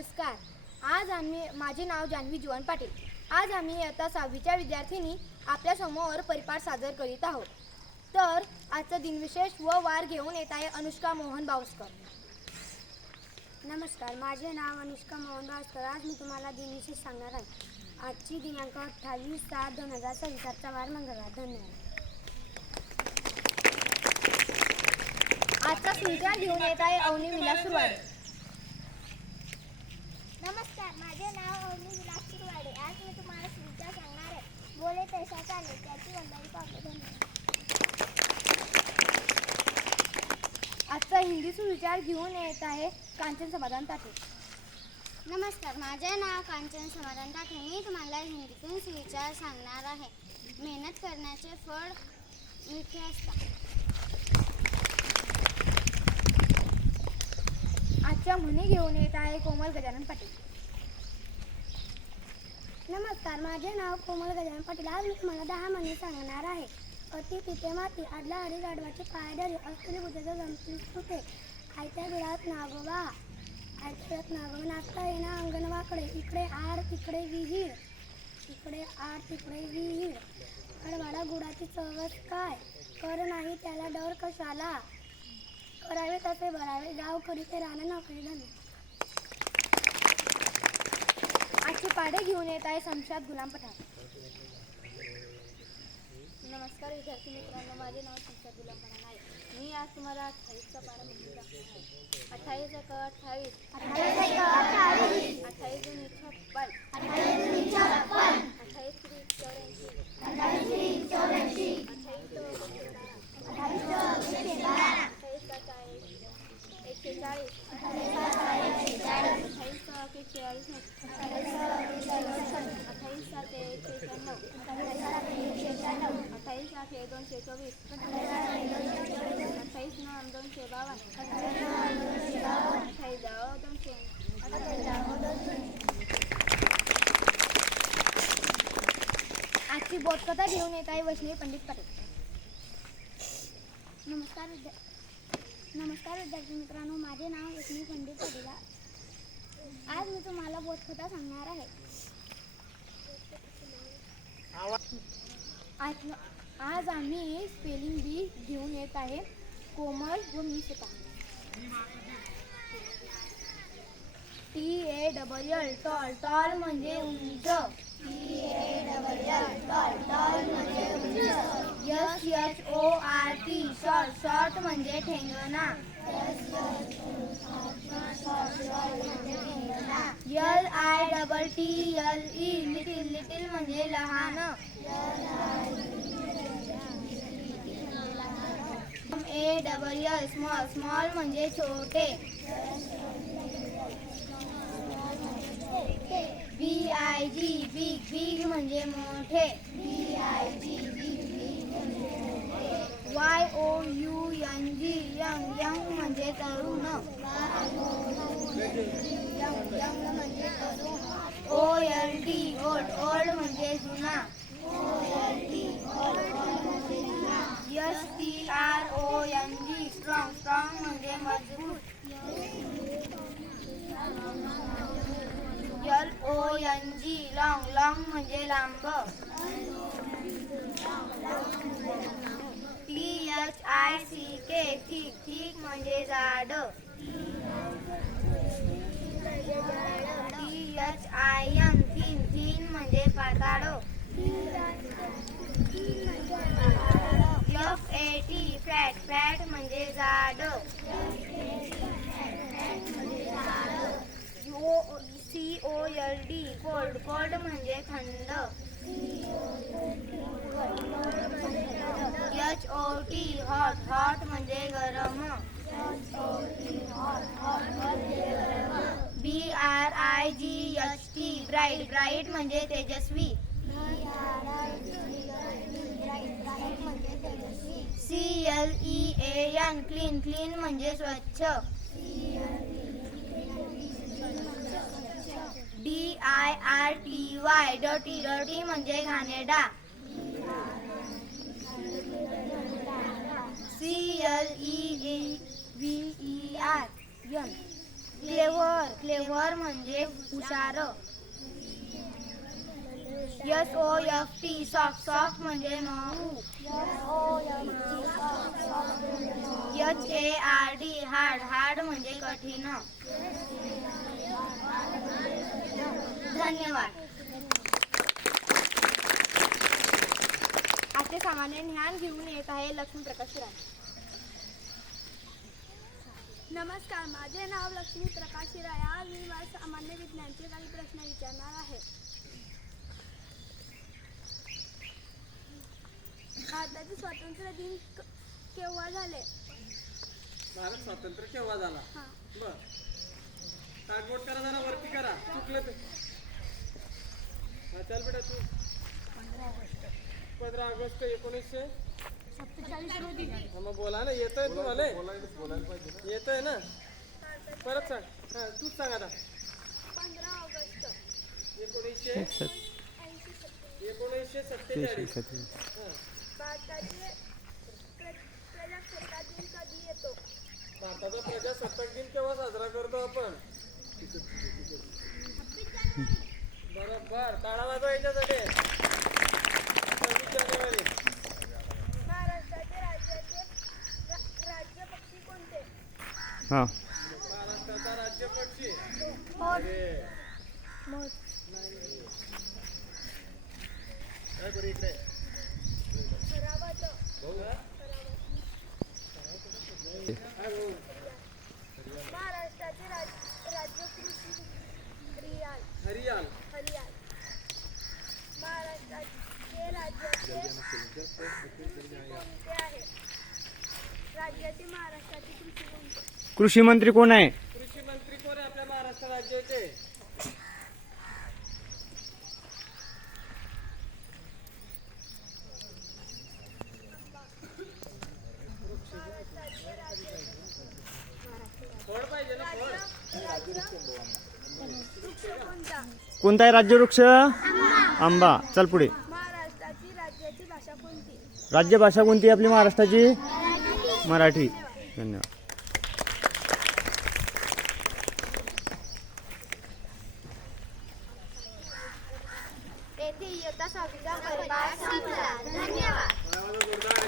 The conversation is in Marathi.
नमस्कार. माझे नाव जान्हवी जीवन पाटील. आज आम्ही इयत्ता 6वीच्या विद्यार्थिनी आपल्यासमोर परिपाठ सादर करीत आहोत. तर आजचा दिनविशेष व वार घेऊन येत आहे अनुष्का मोहन बावस्कर. नमस्कार, माझे नाव अनुष्का मोहन बावस्कर. आज मी तुम्हाला दिनविशेष सांगणार आहे. आजची दिनांक 28/7/2024 वार मंगळवार. धन्यवाद. आजचा सुविचार घेऊन येत आहे अवनी विलास सुरवाडे. नमस्कार, माझे नाव अवनी विलास सुरवाडे. आज मी तुम्हाला सुविचार सांगणार आहे. बोले तैसा चाले, त्याची वंदारी पावले. धन्यवाद. आजचा हिंदी सुविचार घेऊन येत आहे कांचन समाधान ताटे. नमस्कार, माझे नाव कांचन समाधान ताटे. मी तुम्हाला हिंदीतून सुविचार सांगणार आहे. मेहनत करण्याचे फळ मिठे असतात. आजच्या म्हणी घेऊन येत आहे कोमल गजानन पाटील. नमस्कार, माझे नाव कोमल गजानन पाटील. आज मी तुम्हाला 10 म्हणी सांगणार आहे. अति तिथे माती, आडला आडी गाढवाचे पाय डरे, असलेले बुद्धाचा जमती सुटे, आयत्या बिळात नागोबा, आयत्या बिळात नागोबा, नाचता येणं अंगण वाकडे, इकडे आड तिकडे विहीर, इकडे आड तिकडे विहीर, अडवाडा गुडाची चवच काय, कर नाही त्याला डर कशाला, करावे तसे भरावे, गाव करी ते राहणं नोकरी. धन्यवाद. आजचे पाढे घेऊन येत आहे संशात गुलाम पठाण. नमस्कार विद्यार्थी मित्रांनो, माझे नाव संशात गुलाम पठाण आहे. मी आज तुम्हाला 28चा पाढा म्हणून दाखवणार आहे. 28 × 28, 28 × 56, 28 × 84, 28 आजची बोधकथा घेऊन येत आहे वैष्णवी पंडित पाटील. नमस्कार विद्यार्थी मित्रांनो, माझे नाव वैष्णवी पंडित पाटील. आज मी तुम्हाला बोधकथा सांगणार आहे. आज आम्ही स्पेलिंग बी घेऊन येत आहे कोमल व मी स्वतः. TALL टॉल, टॉल म्हणजे उंच. SHORT शॉर्ट, शॉर्ट म्हणजे ठेंगणा. LITTLE लिटिल, लिटिल म्हणजे लहान. SMALL स्मॉल, स्मॉल म्हणजे छोटे. BIG बिग, बिग म्हणजे मोठे. YOUNG यंग, यंग म्हणजे तरुण. OLD ओल्ड, ओल्ड म्हणजे जुना. STRONG स्ट्रॉंग, स्ट्रॉंग म्हणजे मजबूत. LONG लॉंग, लॉंग म्हणजे लांब. THICK थिक, थिक म्हणजे जाड. THIN थिन, थिन म्हणजे पाताळ. FAT फॅट, फॅट म्हणजे जाड. COLD कोल्ड, कोल्ड म्हणजे थंड. HOT हॉट, हॉट म्हणजे गरम. BRIGHT ब्राईट, ब्राईट म्हणजे तेजस्वी. CLEAN क्लीन, क्लीन म्हणजे स्वच्छ. DIRTY डर्टी, डर्टी म्हणजे घाणेरडा. CLEVER यन क्लेव्हर म्हणजे हुशार. SOFT सॉफ्ट म्हणजे मऊ. HARD हार्ड म्हणजे कठीण. धन्यवाद. आजचे सामान्य ज्ञान घेऊन येत आहे लक्ष्मी प्रकाश राणे. नमस्कार, माझे नाव लक्ष्मी प्रकाश राय. आज मी सामान्य विज्ञानचे काही प्रश्न विचारणार आहे. भारताचे स्वातंत्र्य दिन केव्हा झाले? भारत स्वातंत्र्य केव्हा झाला? हां. बर, ताटबोट करा, जरा वरती करा, चुकलं ते. हा, चल बेटा तू. 15 ऑगस्ट 1947 रोजी. मग बोला ना, येतोय तुम्हाला? येतोय ना? परत सांग. हा, तूच सांग आता. 15 ऑगस्ट 1947. भारताचे प्रजासत्ताक दिन कधी येतो? भारताचा प्रजासत्ताक दिन केव्हा साजरा करतो आपण? बरोबर, टाळा वाजवा याच्यासाठी. 26 जानेवारी. महाराष्ट्राचे राज्य पक्षी कोणते? महाराष्ट्राचा राज्य पक्षी काय बरं इकडे महाराष्ट्राचे राज्य कृषी हरियाल. महाराष्ट्राचे राज्याचे कोणते आहे? राज्याचे महाराष्ट्राचे कृषी कोणते? कृषी मंत्री कोण आहे? कृषी मंत्री कोण आहे आपल्या महाराष्ट्र राज्याचे? फळ पाहिजे ना, फळ. कोणता? कोणता आहे राज्यवृक्ष? आंबा. चल पुढे. महाराष्ट्राची राज्याची भाषा कोणती? राज्यभाषा कोणती आहे आपली महाराष्ट्राची? मराठी. धन्यवाद. येथे इयत्ता 6वीचा परिपाठ संपला. धन्यवाद. जोरदार